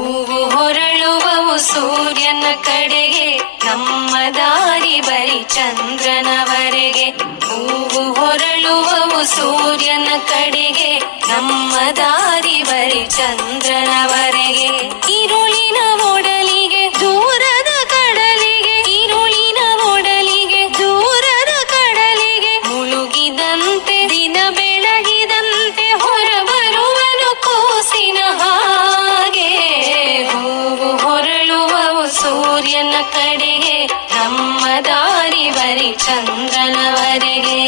ಹೂವು ಹೊರಳುವವು ಸೂರ್ಯನ ಕಡೆಗೆ, ನಮ್ಮ ದಾರಿ ಬರಿ ಚಂದ್ರನವರೆಗೆ. ಹೊರಳುವವು ಸೂರ್ಯನ ಕಡೆಗೆ, ನಮ್ಮ ದಾರಿ ಬರಿ ಚಂದ್ರನವರೆಗೆ. ಸೂರ್ಯನ ಕಡೆಗೆ ಬ್ರಹ್ಮದಾರಿ ಬರಿ ಚಂದ್ರನವರೆಗೆ